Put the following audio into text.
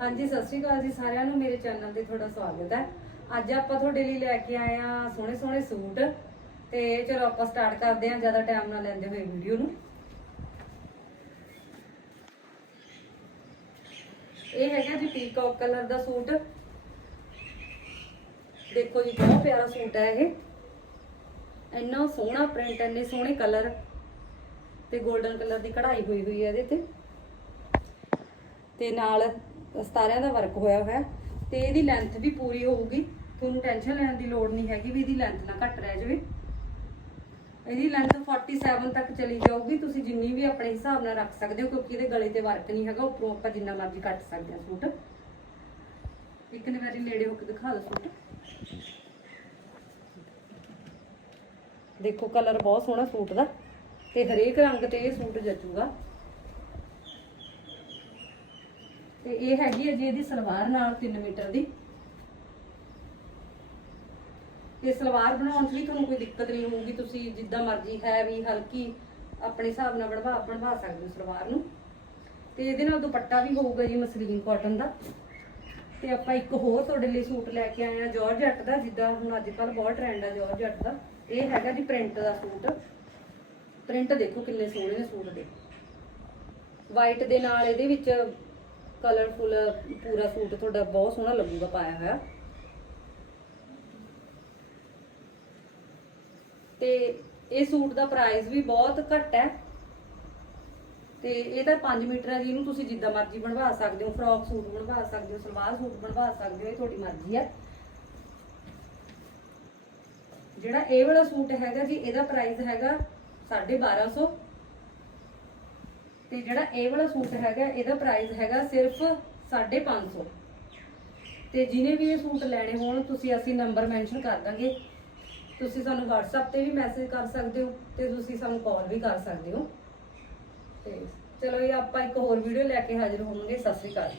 ਹਾਂਜੀ, ਸਤਿ ਸ਼੍ਰੀ ਅਕਾਲ ਜੀ ਸਾਰਿਆਂ ਨੂੰ। ਮੇਰੇ ਚੈਨਲ ਤੇ ਤੁਹਾਡਾ ਸਵਾਗਤ ਹੈ। ਅੱਜ ਆਪਾਂ ਤੁਹਾਡੇ ਲਈ ਲੈ ਕੇ ਆਏ ਆ ਸੋਹਣੇ ਸੋਹਣੇ ਸੂਟ। ਤੇ ਚਲੋ ਆਪਾਂ ਸਟਾਰਟ ਕਰਦੇ ਹਾਂ, ਜ਼ਿਆਦਾ ਟਾਈਮ ਨਾ ਲੈਂਦੇ ਹੋਏ ਵੀਡੀਓ ਨੂੰ। ਇਹ ਹੈਗਾ ਜੀ ਪੀਕੌਕ ਕਲਰ ਦਾ ਸੂਟ। ਦੇਖੋ ਜੀ, ਬਹੁਤ ਪਿਆਰਾ ਸੂਟ ਹੈ ਇਹ। ਇੰਨਾ ਸੋਹਣਾ ਪ੍ਰਿੰਟ ਇੰਨੇ ਸੋਹਣੇ ਕਲਰ ਤੇ 골ਡਨ ਕਲਰ ਦੀ ਕਢਾਈ ਹੋਈ ਹੋਈ ਹੈ ਇਹਦੇ ਤੇ। ਤੇ ਨਾਲ ਸਤਾਰਿਆਂ ਦਾ ਵਰਕ ਹੋਇਆ ਹੋਇਆ। ਤੇ ਇਹਦੀ ਲੈਂਥ ਵੀ ਪੂਰੀ ਹੋਊਗੀ। ਤੁਹਾਨੂੰ ਟੈਨਸ਼ਨ ਲੈਣ ਦੀ ਲੋੜ ਨਹੀਂ ਹੈਗੀ ਵੀ ਇਹਦੀ ਲੈਂਥ ਨਾ ਘੱਟ ਰਹਿ ਜਾਵੇ। ਇਹਦੀ ਲੈਂਥ 47 ਤੱਕ ਚਲੀ ਜਾਊਗੀ। ਤੁਸੀਂ ਜਿੰਨੀ ਵੀ ਆਪਣੇ ਹਿਸਾਬ ਨਾਲ ਰੱਖ ਸਕਦੇ ਹੋ, ਕਿਉਂਕਿ ਇਹਦੇ ਗਲੇ ਤੇ ਵਰਕ ਨਹੀਂ ਹੈਗਾ। ਉੱਪਰੋਂ ਆਪਾਂ ਜਿੰਨਾ ਮਰਜ਼ੀ ਕੱਟ ਸਕਦੇ ਹਾਂ ਸੂਟ। ਇੱਕ ਨੇ ਵਾਰੀ ਨੇੜੇ ਹੋ ਕੇ ਦਿਖਾ ਦਿਓ ਸੂਟ। ਦੇਖੋ ਕਲਰ ਬਹੁਤ ਸੋਹਣਾ ਸੂਟ ਦਾ। ਤੇ ਹਰੇਕ ਰੰਗ ਤੇ ਇਹ ਸੂਟ ਜੱਚੂਗਾ। ਤੇ ਇਹ ਹੈਗੀ ਹੈ ਜੀ ਇਹਦੀ ਸਲਵਾਰ ਨਾਲ 3 ਮੀਟਰ ਦੀ। ਤੇ ਸਲਵਾਰ ਬਣਾਉਣ 'ਚ ਵੀ ਤੁਹਾਨੂੰ ਕੋਈ ਦਿੱਕਤ ਨਹੀਂ ਹੋਊਗੀ, ਤੁਸੀਂ ਜਿੱਦਾਂ ਮਰਜ਼ੀ ਹੈ ਵੀ ਹਲਕੀ ਆਪਣੇ ਹਿਸਾਬ ਨਾਲ ਬਣਵਾ ਬਣਵਾ ਸਕਦੇ ਹੋ ਸਲਵਾਰ ਨੂੰ। ਤੇ ਇਹਦੇ ਨਾਲ ਦੁਪੱਟਾ ਵੀ ਹੋਊਗਾ ਜੀ ਮਸਲੀਨ ਕਾਟਨ ਦਾ। ਤੇ ਆਪਾਂ ਇੱਕ ਹੋਰ ਤੁਹਾਡੇ ਲਈ ਸੂਟ ਲੈ ਕੇ ਆਏ ਆ ਜਾਰਜਟ ਦਾ, ਜਿੱਦਾਂ ਹੁਣ ਅੱਜ ਕੱਲ ਬਹੁਤ ਟ੍ਰੈਂਡ ਆ ਜਾਰਜਟ ਦਾ। ਇਹ ਹੈਗਾ ਜੀ ਪ੍ਰਿੰਟ ਦਾ ਸੂਟ। ਪ੍ਰਿੰਟ ਦੇਖੋ ਕਿੰਨੇ ਸੋਹਣੇ ਨੇ ਸੂਟ ਦੇ। ਵਾਈਟ ਦੇ ਨਾਲ ਇਹਦੇ ਵਿੱਚ ਕਲਰਫੁਲ ਪੂਰਾ ਸੂਟ ਤੁਹਾਡਾ ਬਹੁਤ ਸੋਹਣਾ ਲੱਗੂਗਾ ਪਾਇਆ ਹੋਇਆ। ਤੇ ਇਹ ਸੂਟ ਦਾ ਪ੍ਰਾਈਸ ਵੀ ਬਹੁਤ ਘੱਟ ਹੈ। ਤੇ ਇਹ ਤਾਂ 5 ਮੀਟਰ ਹੈ ਜਿਹਨੂੰ ਤੁਸੀਂ ਜਿੱਦਾਂ ਮਰਜ਼ੀ ਬਣਵਾ ਸਕਦੇ ਹੋ ਫਰੋਕ ਸੂਟ ਬਣਵਾ ਸਕਦੇ ਹੋ, ਸਲਵਾਰ ਸੂਟ ਬਣਵਾ ਸਕਦੇ ਹੋ, ਇਹ ਤੁਹਾਡੀ ਮਰਜ਼ੀ ਹੈ। ਜਿਹੜਾ ਇਹ ਵਾਲਾ ਸੂਟ ਹੈਗਾ ਜੀ, ਇਹਦਾ ਪ੍ਰਾਈਸ ਹੈਗਾ 1250 ਤੇ ਜਿਹੜਾ ਇਹ ਵਾਲਾ ਸੂਟ ਹੈਗਾ, ਇਹਦਾ ਪ੍ਰਾਈਸ ਹੈਗਾ ਸਿਰਫ 550 ਤੇ ਜਿਹਨੇ ਵੀ ਇਹ ਸੂਟ ਲੈਣੇ ਹੋਣ, ਤੁਸੀਂ ਅਸੀਂ ਨੰਬਰ ਮੈਂਸ਼ਨ ਕਰ ਦਾਂਗੇ। ਤੁਸੀਂ ਸਾਨੂੰ WhatsApp ਤੇ ਵੀ ਮੈਸੇਜ ਕਰ ਸਕਦੇ ਹੋ ਤੇ ਤੁਸੀਂ ਸਾਨੂੰ ਕਾਲ ਵੀ ਕਰ ਸਕਦੇ ਹੋ। ਤੇ ਚਲੋ ਇਹ ਆਪਾਂ ਇੱਕ ਹੋਰ ਵੀਡੀਓ ਲੈ ਕੇ ਹਾਜ਼ਰ ਹੋਵਾਂਗੇ। ਸਤਿ ਸ਼੍ਰੀ ਅਕਾਲ।